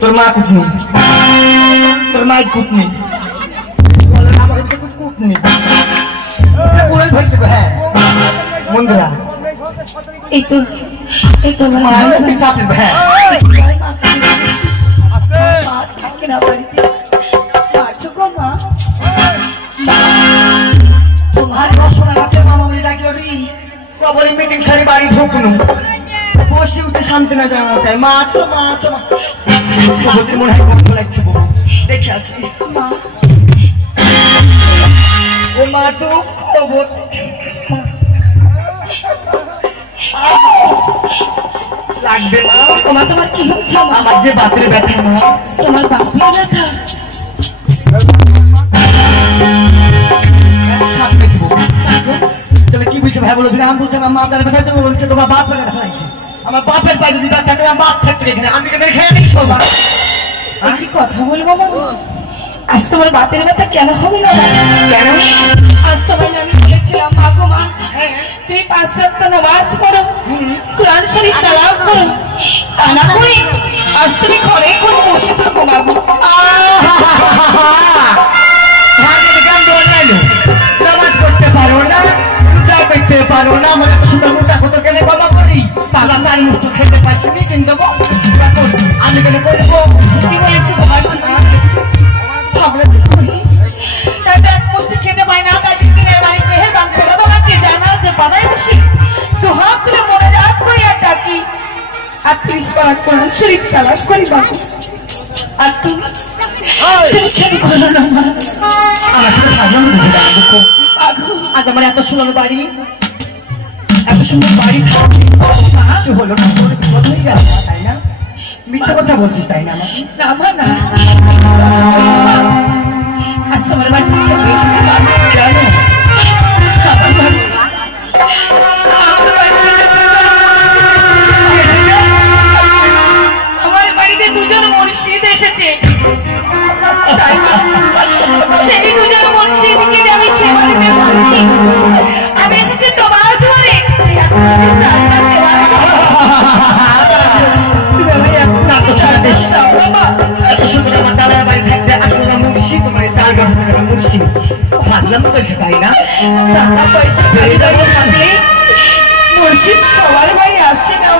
তোর মা কুটনি তোর মা কুটনি কুটনি হ্যাঁ বন্ধুরা এই তো হ্যাঁ থাকে না বাড়িতে পারছো গো মা তোমার রসনা গাছের মামা বলে ডাকলো রে কবরে মিটিং সারি বাড়ি ঢুকনু বসে উঠে শান্তি না জানা তাই মা আছো মনে হয় গন্ধ লাগছে বউ দেখে আসি মা ও মা তো লাগবে না তোমার কি হচ্ছে আমার যে বাতের ব্যথা না তোমার বাপের ব্যথা তাহলে কি বুঝছে ভাই বলো আমি বলছি আমার মাথার ব্যথা তুমি বলছে তোমার বাপের ব্যথা লাগছে আমার বাপের পায়ে যদি ব্যথা থাকে আমার বাপ থাকতে এখানে আমি কেন খেয়ে নিই সবার কি কথা বলবো বাবু আজ তোমার বাতের ব্যথা কেন হবে না কেন আজ তোমার আমি বলেছিলাম মা গো মা তুমি 5 ওয়াক্ত নামাজ পড়ো কোরআন শরীফ তেলাওয়াত করো তা না করে আজ তুমি ঘরে করে বসে থাকো মা গো নামাজ করতে পারো না রোজা করতে পারো না মানে শুধু রোজা কত কেন বাবা করি বাবা চার মুঠ খেতে পারছি নি কিনতে আমি কেন করবো কি বলেছি বাবা ভাবলাম করি তাতে এক মুষ্টি খেতে পাই না তাই দিনের বাড়ি চেহে দান করে তোমাকে জানা যে বানাই বসি তো হাত ধরে মনে রাত করি আর ডাকি 38 বার কোরআন শরীফ তেলাওয়াত করি বাবু আর তুমি ছেড়ে করো না মা আমার সাথে আজ আমার এত সুন্দর বাড়ি এত সুন্দর বাড়ি কিছু হলো না কথাই গেল না তাই না মিথ্যা কথা বলছিস তাই না আমার না আজ তোমার বাড়ি থেকে এসেছি জানো আমার বাড়িতে দুজন মুর্শিদ এসেছে সেই দুজন মুর্শিদকে আমি সে বাড়িতে পারি আমি এসেছি তোমার দুয়ারে এত সুন্দর আমার দাদার বাড়ি থাকতে আসলে মুর্শিদ তোমার তার মুর্শিদ ভাবলাম তো তাই না টাকা পয়সা মুর্শিদ সবার বাড়ি আসছে না